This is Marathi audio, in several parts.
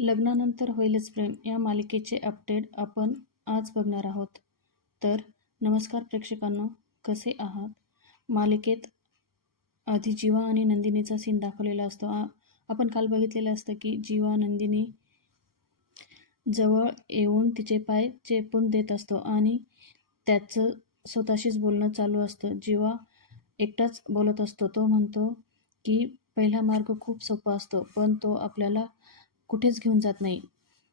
लग्नानंतर होईलच प्रेम या मालिकेचे अपडेट आपण आज बघणार आहोत. तर नमस्कार प्रेक्षकांनो, कसे आहात? मालिकेत आधी जीवा आणि नंदिनीचा सीन दाखवलेला असतो. आपण काल बघितलेलं असतं की जीवा नंदिनी जवळ येऊन तिचे पाय चेपून देत असतो आणि त्याचं स्वतःशीच बोलणं चालू असतं. जीवा एकटाच बोलत असतो. तो म्हणतो की पहिला मार्ग खूप सोपा असतो, पण तो आपल्याला कुठेच घेऊन जात नाही.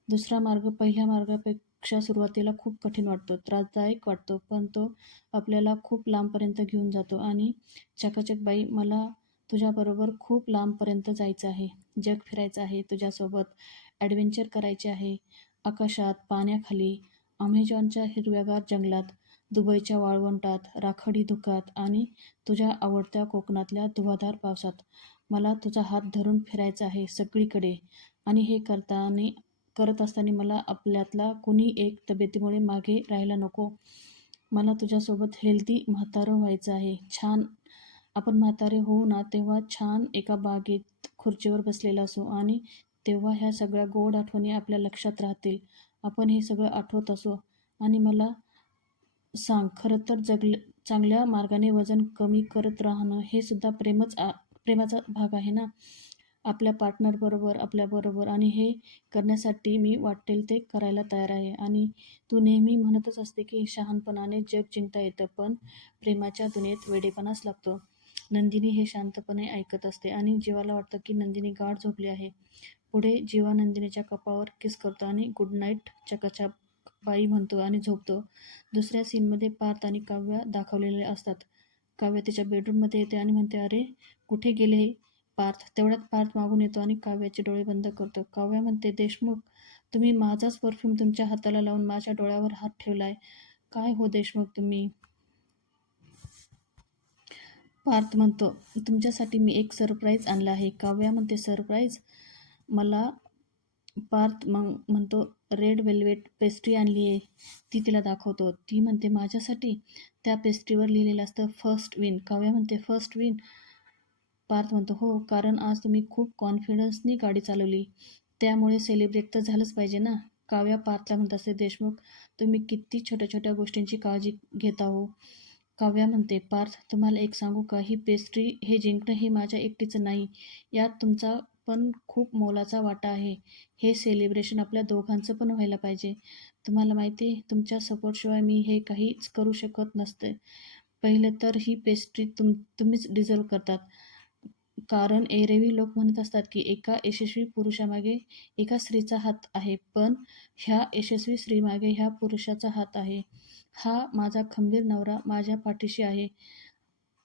दुसरा मार्ग पहिल्या मार्गापेक्षा सुरुवातीला खूप कठीण वाटतो, त्रासदायक वाटतो, पण तो आपल्याला खूप लांबपर्यंत घेऊन जातो. आणि चकाचक बाई, मला तुझ्याबरोबर खूप लांबपर्यंत जायचं आहे. जग फिरायचं आहे तुझ्यासोबत. ॲडव्हेंचर करायचे आहे. आकाशात, पाण्याखाली, अमेझॉनच्या हिरव्यागार जंगलात, दुबईच्या वाळवंटात, राखाडी धुक्यात आणि तुझ्या आवडत्या कोकणातल्या धुवाधार पावसात. मला तुझा हात धरून फिरायचं आहे सगळीकडे. आणि हे करत असताना मला आपल्यातला कुणी एक तब्येतीमुळे मागे राहायला नको. मला तुझ्यासोबत हेल्दी म्हातारं व्हायचं आहे. छान आपण म्हातारे होऊ ना, तेव्हा छान एका बागेत खुर्चीवर बसलेला असू आणि तेव्हा ह्या सगळ्या गोड आठवणी आपल्या लक्षात राहतील. आपण हे सगळं आठवत असू. आणि मला सांग, खरं तर चांगल्या मार्गाने वजन कमी करत राहणं हे सुद्धा प्रेमाचा भाग आहे ना, आपल्या पार्टनरबरोबर, आपल्याबरोबर. आणि हे करण्यासाठी मी वाटेल ते करायला तयार आहे. आणि तू नेहमी म्हणतच असते की शहाणपणाने जग जिंकता येतं, पण प्रेमाच्या दुनियेत वेडेपणाच लागतो. नंदिनी हे शांतपणे ऐकत असते आणि जीवाला वाटतं की नंदिनी गाढ झोपली आहे. पुढे जीवा नंदिनीच्या कपाळावर किस करतो आणि गुड नाईट चकाचक बाई म्हणतो आणि झोपतो. दुसऱ्या सीनमध्ये पार्थ आणि काव्या दाखवलेले असतात. काव्या तिच्या बेडरूममध्ये येते आणि म्हणते, अरे कुठे गेले पार्थ? तेवढ्यात पार्थ मागून येतो आणि काव्याचे डोळे बंद करतो. काव्या म्हणते, देशमुख, तुम्ही माझाच परफ्यूम तुमच्या हाताला लावून माझ्या डोळ्यावर हात ठेवलाय. काय हो देशमुख तुम्ही? पार्थ म्हणतो, तुमच्यासाठी मी एक सरप्राईज आणला आहे. काव्या म्हणते, सरप्राईज? मला पार्थ म्हणतो, रेड वेल्वेट पेस्ट्री आणली आहे. ती तिला दाखवतो. ती म्हणते, माझ्यासाठी? त्या पेस्ट्रीवर लिहिलेलं असतं फर्स्ट विन. काव्या म्हणते, फर्स्ट विन? पार्थ म्हणतो, हो, कारण आज तुम्ही खूप कॉन्फिडन्सनी गाडी चालवली, त्यामुळे सेलिब्रेट तर झालंच पाहिजे ना. काव्या पार्थला म्हणत असते, देशमुख, तुम्ही किती छोट्या छोट्या गोष्टींची काळजी घेता हो. काव्या म्हणते, पार्थ, तुम्हाला एक सांगू का? ही पेस्ट्री, हे जिंकणं हे माझ्या एकटीचं नाही, यात तुमचा पण खूप मोलाचा वाटा आहे. हे सेलिब्रेशन आपल्या दोघांचं पण व्हायला पाहिजे. तुम्हाला माहिती आहे, तुमच्या सपोर्टशिवाय मी हे काहीच करू शकत नसते. पहिलं तर ही पेस्ट्री तुम्हीच डिझर्व करतात. कारण एरवी लोक म्हणत असतात की एका यशस्वी पुरुषामागे एका स्त्रीचा हात आहे, पण ह्या यशस्वी स्त्रीमागे ह्या पुरुषाचा हात आहे. हा माझा खंबीर नवरा माझ्या पाठीशी आहे.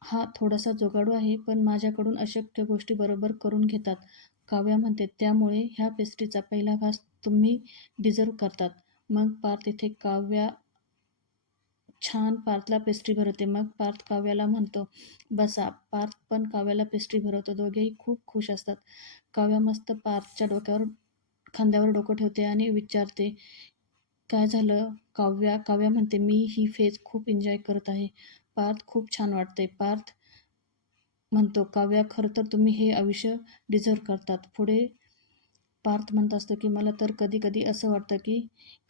हा थोडासा जोगाडू आहे, पण माझ्याकडून अशक्य गोष्टी बरोबर करून घेतात. काव्या म्हणते, त्यामुळे ह्या पेस्ट्रीचा पहिला घास तुम्ही डिझर्व करतात. मग पार्थ इथे काव्या छान पार्थला पेस्ट्री भरवते. मग पार्थ काव्याला म्हणतो, बसा. पार्थ पण काव्याला पेस्ट्री भरवतो. दोघेही खूप खुश असतात. काव्या मस्त पार्थच्या खांद्यावर डोकं ठेवते आणि विचारते, काय झालं काव्या? काव्या म्हणते, मी ही फेज खूप एन्जॉय करत आहे. पार्थ, खूप छान वाटतंय. पार्थ म्हणतो, काव्या, खरं तर तुम्ही हे आयुष्य डिझर्व करतात. पुढे पार्थ म्हणत असतो की मला तर कधी कधी असं वाटतं की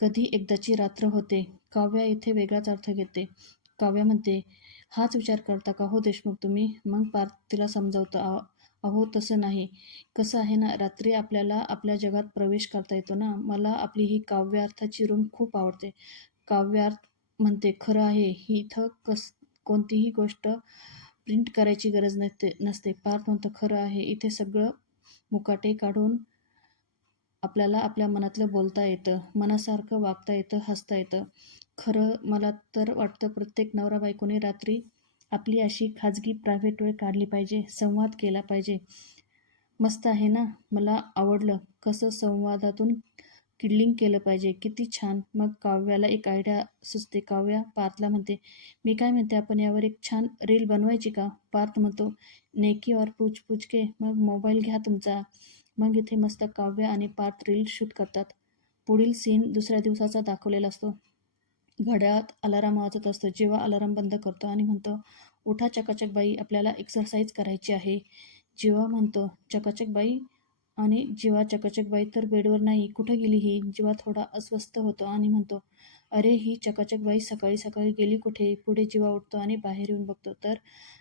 कधी एकदाची रात्र होते. काव्या इथे वेगळाच अर्थ घेते. काव्या म्हणते, हाच विचार करता का हो देशमुख तुम्ही? मग पार्थ तिला समजावतं, अहो तसं नाही. कसं आहे ना, रात्री आपल्याला आपल्या जगात प्रवेश करता येतो ना. मला आपली ही काव्यार्थाची रूम खूप आवडते. काव्यार्थ म्हणते, खरं आहे, ही इथं कोणतीही गोष्ट प्रिंट करायची गरज नसते. पार्थ म्हणतो, खरं आहे, इथे सगळं मुकाटे काढून आपल्याला आपल्या मनातलं बोलता येतं, मनासारखं वागता येतं, हसता येतं. खरं मला तर वाटतं प्रत्येक नवरा बायकोने रात्री आपली अशी खाजगी प्रायव्हेट वेळ काढली पाहिजे, संवाद केला पाहिजे. मस्त आहे ना? मला आवडलं कसं संवादातून किडलिंग केलं पाहिजे. किती छान. मग काव्याला एक आयडिया सुचते. काव्या पार्थला म्हणते, मी काय म्हणते, आपण यावर एक छान रील बनवायची का? पार्थ म्हणतो, नेकी और पूछ पूछ के. मग मोबाईल घ्या तुमचा. मग इथे मस्त काव्य आणि पार्थ रील शूट करतात. पुढील सीन दुसऱ्या दिवसाचा दाखवलेला असतो. घड्याळात अलाराम वाजत असतो. जेव्हा अलाराम बंद करतो आणि म्हणतो, उठा चकाचक बाई, आपल्याला एक्सरसाइज करायची आहे. जेव्हा म्हणतो, चकाचक बाई, आणि जीवा चकाचकबाई तर बेडवर नाही, कुठं गेली ही? जीवा थोडा अस्वस्थ होतो आणि म्हणतो, अरे ही चकाचकबाई सकाळी सकाळी गेली कुठे? पुढे जीवा उठतो आणि बाहेर येऊन बघतो तर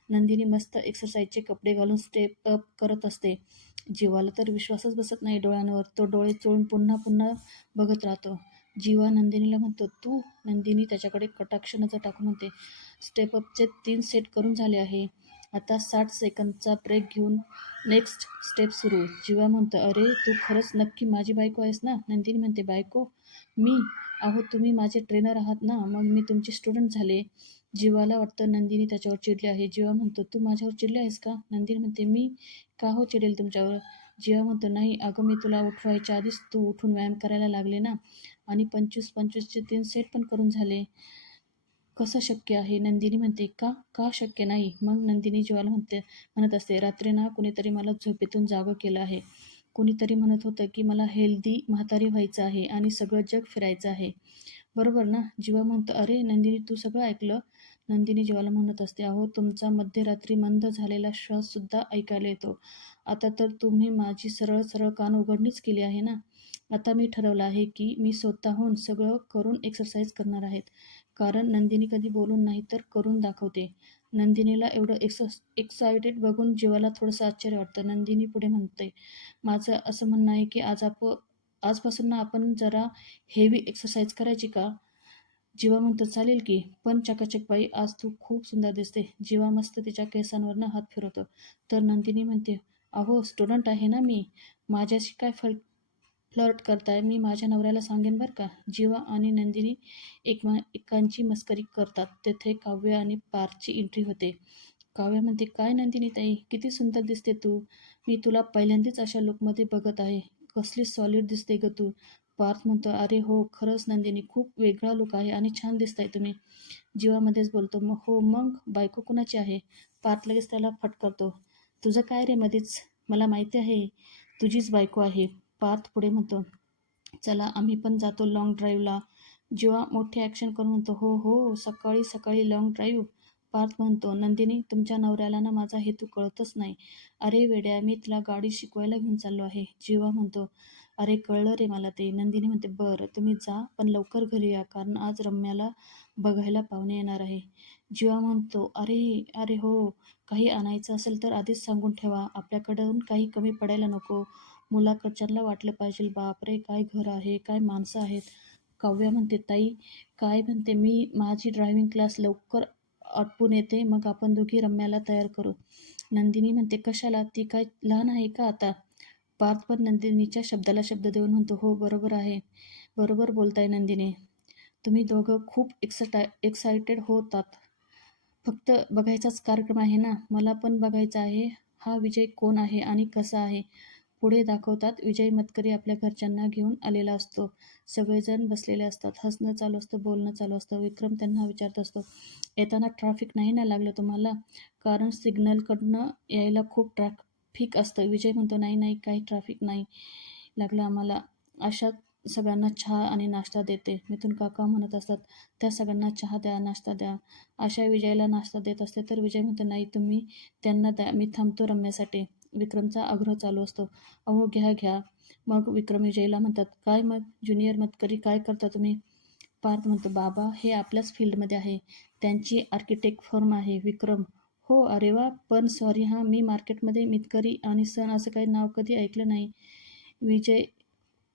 नंदिनी मस्त एक्सरसाइजचे कपडे घालून स्टेप अप करत असते. जीवाला तर विश्वासच बसत नाही डोळ्यांवर. तो डोळे चोळून पुन्हा पुन्हा बघत राहतो. जीवा नंदिनीला म्हणतो, तू? नंदिनी त्याच्याकडे कटाक्ष नजर टाकून म्हणते, स्टेप अपचे 3 सेट करून झाले आहे. आता 60 सेकंदचा ब्रेक घेऊन नेक्स्ट स्टेप सुरू. जीवा म्हणतो, अरे तू खरंच नक्की माझी बायको आहेस ना? नंदिनी म्हणते, बायको? मी? अहो तुम्ही माझे ट्रेनर आहात ना, मग मी तुमचे स्टुडंट झाले. जीवाला वाटतं नंदिनी त्याच्यावर चिडली आहे. जीवा म्हणतो, तू माझ्यावर चिडली आहेस का? नंदिनी म्हणते, मी का हो चिडेल तुमच्यावर? जीवा म्हणतो, नाही अगं मी तुला उठवायच्या आधीच तू उठून व्यायाम करायला लागले ना, आणि 25-25चे 3 सेट पण करून झाले. कसं शक्य आहे? नंदिनी म्हणते, का? का शक्य नाही? मग नंदिनी जीवाला म्हणत असते, रात्री ना कुणीतरी मला झोपेतून जागं केलं आहे. कुणीतरी म्हणत होतं की मला हेल्दी म्हातारी व्हायचं आहे आणि सगळं जग फिरायचं आहे. बरोबर ना? जीवा म्हणतो, अरे नंदिनी तू सगळं ऐकलं? नंदिनी जीवाला म्हणत असते, अहो तुमचा मध्यरात्री मंद झालेला श्वास सुद्धा ऐकायला येतो. आता तर तुम्ही माझी सरळ सरळ कान उघडणीच केली आहे ना. आता मी ठरवलं आहे की मी स्वतःहून सगळं करून एक्सरसाइज करणार आहेत. कारण नंदिनी कधी बोलून नाही तर करून दाखवते. नंदिनीला एवढं एक्सायटेड बघून जीवाला थोडंसं आश्चर्य वाटतं. नंदिनी पुढे म्हणते, माझं असं म्हणणं आहे की आजपासून ना आपण जरा हेवी एक्सरसाइज करायची का? जीवा म्हणतो, चालेल की, पण चकाचक बाई आज तू खूप सुंदर दिसते. जीवा मस्त तिच्या केसांवरनं हात फिरवतो. तर नंदिनी म्हणते, अहो स्टुडंट आहे ना मी, माझ्याशी काय फ्लर्ट करताय? मी माझ्या नवऱ्याला सांगेन बरं का. जीवा आणि नंदिनी एकांची मस्करी करतात. तेथे काव्य आणि पार्थची एंट्री होते. काव्य म्हणते, काय नंदिनी ताई, किती सुंदर दिसते तू. मी तुला पहिल्यांदाच अशा लुकमध्ये बघत आहे. कसली सॉलिड दिसते ग तू. पार्थ म्हणतो, अरे हो खरंच नंदिनी, खूप वेगळा लुक आहे आणि छान दिसताय तुम्ही. जीवामध्येच बोलतो, मग हो मग बायको कुणाची आहे? पार्थ लगेच त्याला फटकारतो, तुझं काय रे मध्येच, मला माहिती आहे तुझीच बायको आहे. पार्थ पुढे म्हणतो, चला आम्ही पण जातो लॉंग ड्राईव्हला. जीवा मोठी ॲक्शन करून म्हणतो, हो हो सकाळी सकाळी लॉंग ड्राईव्ह? पार्थ म्हणतो, नंदिनी तुमच्या नवऱ्याला ना माझा हेतू कळतच नाही. अरे वेड्या, मी तिला गाडी शिकवायला घेऊन चाललो आहे. जीवा म्हणतो, अरे कळलं रे मला ते. नंदिनी म्हणते, बरं तुम्ही जा पण लवकर घरी या, कारण आज रम्याला बघायला पाहुणे येणार आहे. जीवा म्हणतो, अरे अरे हो, काही आणायचं असेल तर आधीच सांगून ठेवा, आपल्याकडून काही कमी पडायला नको. मुलाकडच्यांना वाटलं पाहिजे, बापरे काय घर आहे, काय माणसं आहेत. काव्या म्हणते, ताई काय म्हणते, मी माझी ड्रायव्हिंग क्लास लवकर आटपून येते, मग आपण दोघी रम्याला तयार करू. नंदिनी म्हणते, कशाला, ती काय लहान आहे का आता? पार्थ पण नंदिनीच्या शब्दाला शब्द देऊन म्हणतो, हो बरोबर आहे, बरोबर बोलताय नंदिनी, तुम्ही दोघं खूप एक्सायटेड होतात. फक्त बघायचाच कार्यक्रम आहे ना. मला पण बघायचा आहे हा विजय कोण आहे आणि कसा आहे. पुढे दाखवतात, विजय मतकरी आपल्या घरच्यांना घेऊन आलेला असतो. सगळेजण बसलेले असतात. हसणं चालू असतं, बोलणं चालू असतं. विक्रम त्यांना विचारत असतो, येताना ट्रॅफिक नाही ना लागलं तुम्हाला? कारण सिग्नलकडनं यायला खूप ट्रॅफिक असतं. विजय म्हणतो, नाही नाही काही ट्रॅफिक नाही लागलं आम्हाला. अशात सगळ्यांना चहा आणि नाश्ता देते. मिथुन काका म्हणत असतात, त्या सगळ्यांना चहा द्या, नाश्ता द्या. आशा विजयला नाश्ता देत असते तर विजय म्हणतो, नाही तुम्ही त्यांना द्या, मी थांबतो रम्यासाठी. विक्रमचा आग्रह चालू असतो, अहो घ्या घ्या. मग विक्रम विजयला म्हणतात, काय मग ज्युनियर मतकरी काय करता तुम्ही? पार्थ म्हणतो, बाबा हे आपल्याच फील्डमध्ये आहे, त्यांची आर्किटेक्ट फर्म आहे. विक्रम, हो अरे वा, पण सॉरी हां, मी मार्केटमध्ये मितकरी आणि सन असं काही नाव कधी ऐकलं नाही.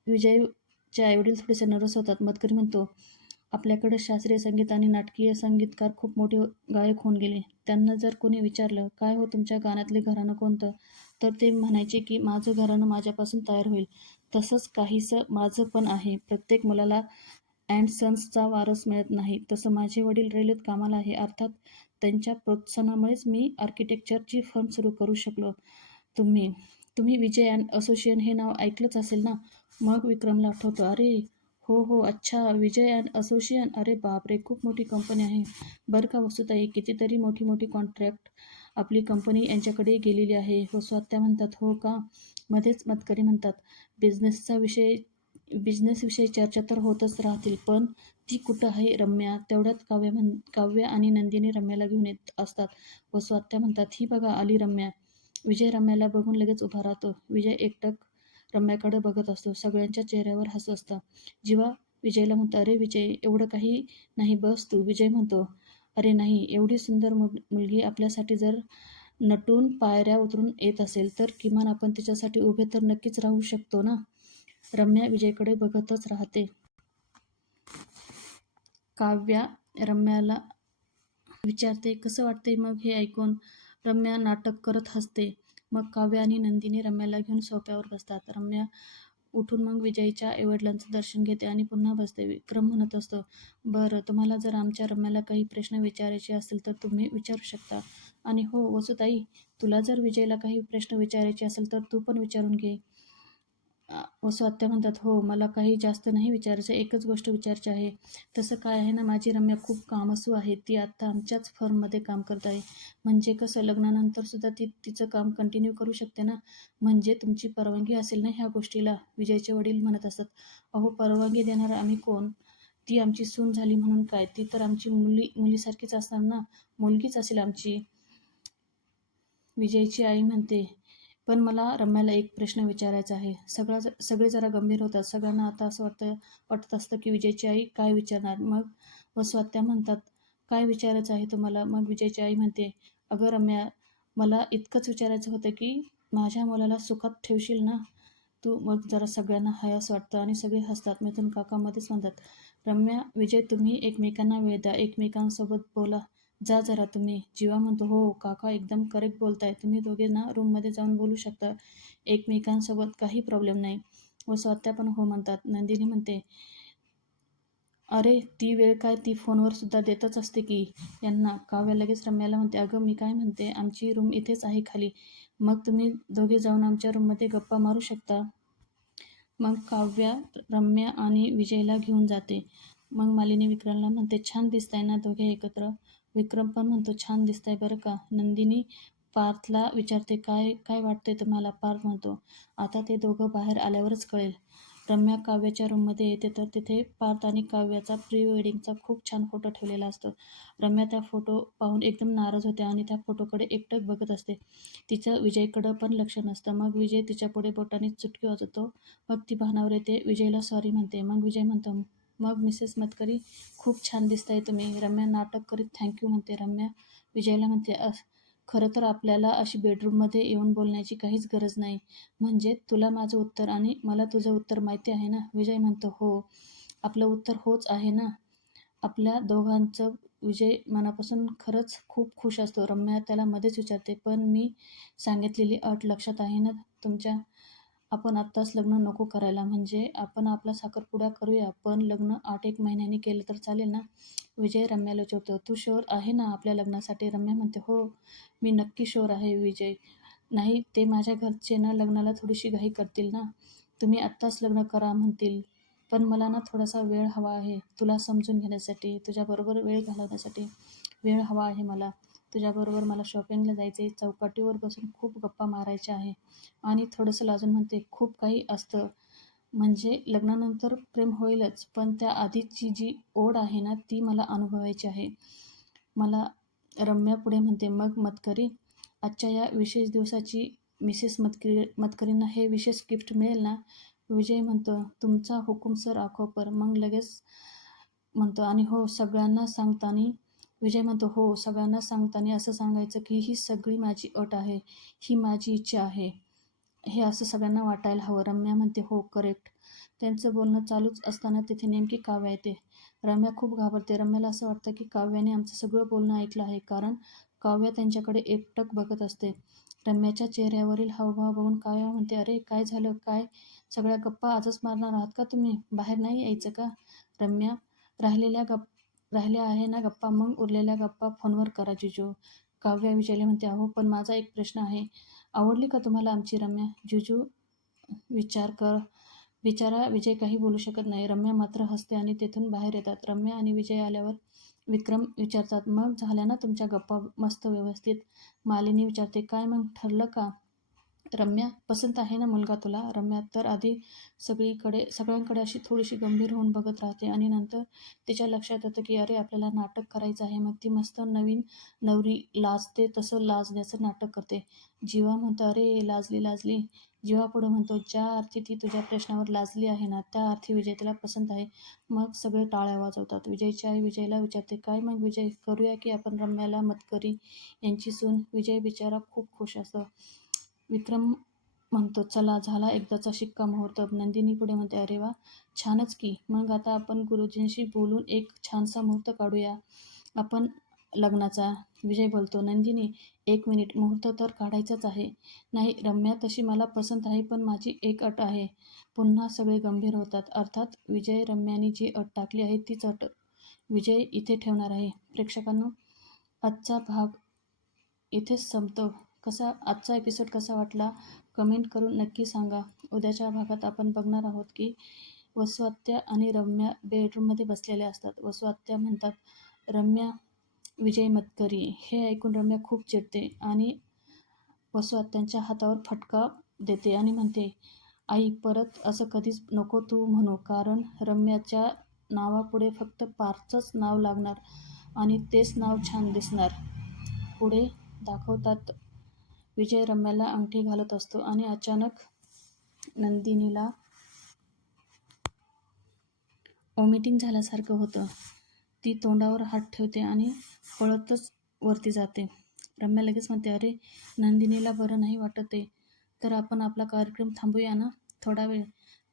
विजयचे आईवडील थोडेसे नर्वस होतात. मतकरी म्हणतो, आपल्याकडे शास्त्रीय संगीत आणि नाटकीय संगीतकार खूप मोठे गायक होऊन गेले. त्यांना जर कोणी विचारलं, काय हो तुमच्या गाण्यातले घराणं कोणतं? तर ते म्हणायचे की माझं घराणं माझ्यापासून तयार होईल. तसंच काहीसं माझं पण आहे. प्रत्येक मुलाला अँड सन्सचा वारस मिळत नाही. तसं माझे वडील रेल्वेत कामाला आहे. अर्थात त्यांच्या प्रोत्साहनामुळेच मी आर्किटेक्चरची फर्म सुरू करू शकलो. तुम्ही तुम्ही विजय अँड असोसिएशन हे नाव ऐकलंच असेल ना? मग विक्रमला आठवतं, अरे हो हो अच्छा, विजय अँड असोसिएशन, अरे बापरे, खूप मोठी कंपनी आहे बरं का वसुताई, कितीतरी मोठी मोठी कॉन्ट्रॅक्ट आपली कंपनी यांच्याकडे गेलेली आहे. स्वात्या म्हणतात, हो का? मध्येच मतकरी म्हणतात, बिझनेसविषयी चर्चा तर होतच राहतील, पण ती कुठं आहे रम्या? तेवढ्यात काव्य आणि नंदिनी रम्याला घेऊन येत असतात. स्वात्या म्हणतात, ही बघा आली रम्या. विजय रम्याला बघून लगेच उभा राहतो. विजय एकटक रम्याकडे बघत असतो. सगळ्यांच्या चेहऱ्यावर हसू असतं. जीवा विजयला म्हणतो, अरे विजय, एवढं काही नाही, बस तू. विजय म्हणतो, अरे नाही, एवढी सुंदर मुलगी आपल्यासाठी जर नटून पायऱ्या उतरून येत असेल तर किमान आपण तिच्यासाठी उभे तर नक्कीच राहू शकतो ना. रम्या विजयकडे बघतच राहते. काव्या रम्याला विचारते, कसं वाटतंय मग हे ऐकून. रम्या नाटक करत हसते. मग काव्या आणि नंदिनी रम्याला घेऊन सोफ्यावर बसतात. रम्या उठून मग विजयच्या आईवडिलांचं दर्शन घेते आणि पुन्हा बसते. विक्रम म्हणत असतो, बरं, तुम्हाला जर आमच्या रम्याला काही प्रश्न विचारायचे असतील तर तुम्ही विचारू शकता. आणि हो वसुताई, तुला जर विजयला काही प्रश्न विचारायचे असेल तर तू पण विचारून घे. वसू आत्या म्हणतात, हो, मला काही जास्त नाही विचारायचं, एकच गोष्ट विचारायची आहे. तसं काय आहे ना, माझी रम्या खूप कामसू आहे. ती आत्ता आमच्याच फर्ममध्ये काम करत आहे. म्हणजे कसं, लग्नानंतर सुद्धा ती तिचं काम कंटिन्यू करू शकते ना. म्हणजे तुमची परवानगी असेल ना ह्या गोष्टीला. विजयचे वडील म्हणत असतात, अहो, परवानगी देणार आम्ही कोण? ती आमची सून झाली म्हणून काय, ती तर आमची मुलीसारखीच असणार ना, मुलगीच असेल आमची. विजयची आई म्हणते, पण मला रम्याला एक प्रश्न विचारायचा आहे. सगळे जरा गंभीर होतात. सगळ्यांना आता असं वाटत असतं की विजयची आई काय विचारणार. मग वसू आत्या म्हणतात, काय विचारायचं आहे तुम्हाला? मग विजयची आई म्हणते, अगं रम्या, मला इतकंच विचारायचं होतं की माझ्या मुलाला सुखात ठेवशील ना तू. मग जरा सगळ्यांना हयास वाटतं आणि सगळे हसतात. मिथुन काका मध्येच म्हणतात, रम्या, विजय, तुम्ही एकमेकांना वेळ द्या, एकमेकांसोबत बोला, जा जरा तुम्ही. जीवा म्हणतो, हो काका, एकदम करेक्ट बोलताय. तुम्ही दोघे ना रूममध्ये जाऊन बोलू शकता एकमेकांसोबत, काही प्रॉब्लेम नाही. वसू आत्या पण हो म्हणतात. नंदिनी म्हणते, अरे ती वेळ काय, ती फोनवर सुद्धा देतच असते की यांना. काव्या लगेच रम्याला म्हणते, अगं मी काय म्हणते, आमची रूम इथेच आहे खाली, मग तुम्ही दोघे जाऊन आमच्या रूममध्ये गप्पा मारू शकता. मग काव्या रम्या आणि विजयला घेऊन जाते. मग मालिनी विक्रमला म्हणते, छान दिसताय ना दोघे एकत्र. विक्रम पण म्हणतो, छान दिसताय बरं का. नंदिनी पार्थला विचारते, काय काय वाटतंय तुम्हाला? पार्थ म्हणतो, आता ते दोघं बाहेर आल्यावरच कळेल. रम्या काव्याच्या रूममध्ये येते तर तिथे पार्थ आणि काव्याचा प्री वेडिंगचा खूप छान फोटो ठेवलेला असतो. रम्या त्या फोटो पाहून एकदम नाराज होते आणि त्या फोटोकडे एकटक बघत असते. तिचं विजयकडं पण लक्ष नसतं. मग विजय तिच्यापुढे बोटाने चुटकी वाजवतो. मग ती भानावर येते, विजयला सॉरी म्हणते. मग विजय म्हणतो, मग मिसेस मतकरी, खूप छान दिसताय तुम्ही. रम्या नाटक करीत थँक्यू म्हणते. रम्या विजयला म्हणते, खरं तर आपल्याला अशी बेडरूममध्ये येऊन बोलण्याची काहीच गरज नाही. म्हणजे तुला माझं उत्तर आणि मला तुझं उत्तर माहिती आहे ना. विजय म्हणतो, हो, आपलं उत्तर होच आहे ना आपल्या दोघांचं. विजय मनापासून खरंच खूप खुश असतो. रम्या त्याला मध्येच विचारते, पण मी सांगितलेली अट लक्षात आहे ना तुमच्या? आपण आत्ताच लग्न नको करायला. म्हणजे आपण आपला साखरपुडा करूया, पण लग्न 8-1 महिन्यांनी केलं तर चालेल ना? विजय रम्याला विचारतो, तू शुअर आहे ना आपल्या लग्नासाठी? रम्या म्हणते, हो, मी नक्की शुअर आहे विजय. नाही, ते माझ्या घरचे ना लग्नाला थोडीशी घाई करतील ना. तुम्ही आत्ताच लग्न करा म्हणतील, पण मला ना थोडासा वेळ हवा आहे तुला समजून घेण्यासाठी, तुझ्याबरोबर वेळ घालवण्यासाठी वेळ हवा आहे मला. तुझ्याबरोबर मला शॉपिंगला जायचे, चौपाटीवर बसून खूप गप्पा मारायच्या आहे. आणि थोडंसं लाजून म्हणते, खूप काही असतं. म्हणजे लग्नानंतर प्रेम होईलच, पण त्या आधीची जी ओढ आहे ना ती मला अनुभवायची आहे मला. रम्या पुढे म्हणते, मग मतकरी, आजच्या या विशेष दिवसाची मिसेस मतकरींना हे विशेष गिफ्ट मिळेल ना? विजय म्हणतो, तुमचा हुकूम सर आखो पर. मग लगेच म्हणतो, आणि हो, सगळ्यांना सांगताना. विजय म्हणतो, हो, सगळ्यांना सांगताना असं सांगायचं की ही सगळी माझी अट आहे, ही माझी इच्छा आहे, हे असं सगळ्यांना वाटायला हवं. रम्या म्हणते, हो, करेक्ट. त्यांचं बोलणं चालूच असताना तिथे नेमकी काव्या येते. रम्या खूप घाबरते. रम्याला असं वाटतं की काव्याने आमचं सगळं बोलणं ऐकलं आहे, कारण काव्या त्यांच्याकडे एकटक बघत असते. रम्याच्या चेहऱ्यावरील हावभाव बघून काव्या म्हणते, अरे काय झालं, काय सगळ्या गप्पा आजच मारणार आहात का तुम्ही? बाहेर नाही यायचं का? रम्या, राहिल्या आहे ना गप्पा, मग उरलेल्या गप्पा फोनवर करा जिजू. काव्या विजयला म्हणते, अहो, पण माझा एक प्रश्न आहे, आवडली का तुम्हाला आमची रम्या? जिजू विचारा. विजय काही बोलू शकत नाही. रम्या मात्र हसते आणि तेथून बाहेर येतात. रम्या आणि विजय आल्यावर विक्रम विचारतात, मग झाल्या ना तुमच्या गप्पा मस्त व्यवस्थित? मालिनी विचारते, काय मग ठरलं का? रम्या, पसंत आहे ना मुलगा तुला? रम्या तर आधी सगळ्यांकडे अशी थोडीशी गंभीर होऊन बघत राहते आणि नंतर तिच्या लक्षात येतं की अरे आपल्याला नाटक करायचं आहे. मग ती मस्त नवीन नवरी लाजते तसं लाजण्याचं नाटक करते. जीवा म्हणतो, अरे लाजली. जीवापुढे म्हणतो, ज्या अर्थी ती तुझ्या प्रश्नावर लाजली आहे ना, त्या अर्थी विजय तिला पसंत आहे. मग सगळे टाळ्या वाजवतात. विजयची आई विजयला विचारते, काय मग विजय, करूया की आपण रम्याला मतकरी यांची सून? विजय बिचारा खूप खुश असतो. विक्रम म्हणतो, चला झाला एकदाचा शिक्का मुहूर्त. नंदिनी पुढे म्हणते, अरे वा, छानच की. मग आता आपण गुरुजींशी बोलून एक छानसा मुहूर्त काढूया आपण लग्नाचा. विजय बोलतो, नंदिनी, 1 मिनिट, मुहूर्त तर काढायचाच आहे. नाही, रम्या तशी मला पसंत आहे, पण माझी एक अट आहे. पुन्हा सगळे गंभीर होतात. अर्थात विजय रम्याने जी अट टाकली आहे तीच अट विजय इथे ठेवणार आहे. प्रेक्षकांनो, आजचा भाग इथेच संपतो. आजचा एपिसोड कसा वाटला कमेंट करून नक्की सांगा. उद्याच्या भागात आपण बघणार आहोत की वसुआत्या आणि रम्या बेडरूममध्ये बसलेल्या असतात. वसुआत्या म्हणतात, रम्या विजय मतकरी. हे ऐकून रम्या खूप चिडते आणि वसुआत्यांच्या हातावर फटका देते आणि म्हणते, आई, परत असं कधीच नको तू म्हणू, कारण रम्याच्या नावापुढे फक्त पार्थच नाव लागणार आणि तेच नाव छान दिसणार. पुढे दाखवतात, विजय रम्याला अंगठी घालत असतो आणि अचानक नंदिनीला व्हॉमिटिंग झाल्यासारखं होतं. ती तोंडावर हात ठेवते आणि पळतच वरती जाते. रम्या लगेच म्हणते, अरे, नंदिनीला बरं नाही वाटत आहे, तर आपण आपला कार्यक्रम थांबूया ना थोडा वेळ.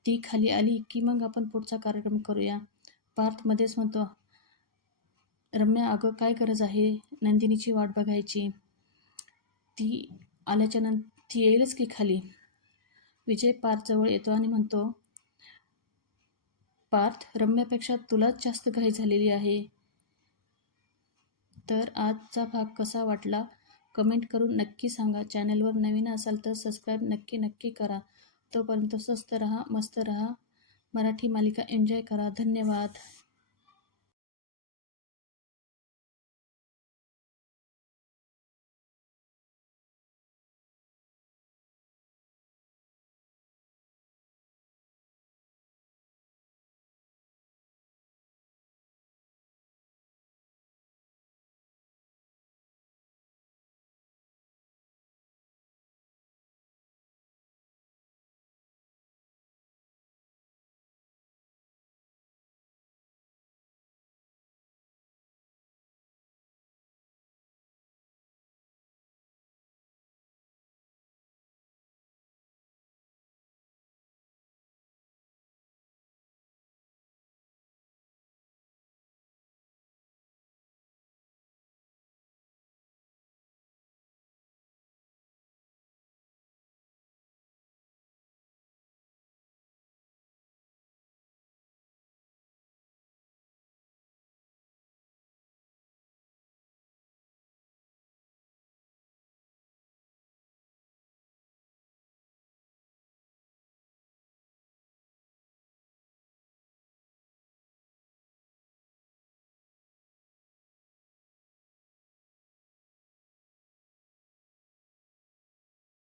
ती खाली आली की मग आपण पुढचा कार्यक्रम करूया. पार्थ मध्येच म्हणतो, रम्या, अगं काय गरज आहे नंदिनीची वाट बघायची? ती आल्याच्या नंतर ती येईलच की खाली. विजय पार्थजवळ येतो आणि म्हणतो, पार्थ, रम्यापेक्षा तुलाच जास्त घाई झालेली आहे. तर आजचा भाग कसा वाटला कमेंट करून नक्की सांगा. चॅनलवर नवीन असाल तर सबस्क्राईब नक्की करा. तोपर्यंत स्वस्त रहा, मस्त रहा, मराठी मालिका एन्जॉय करा. धन्यवाद.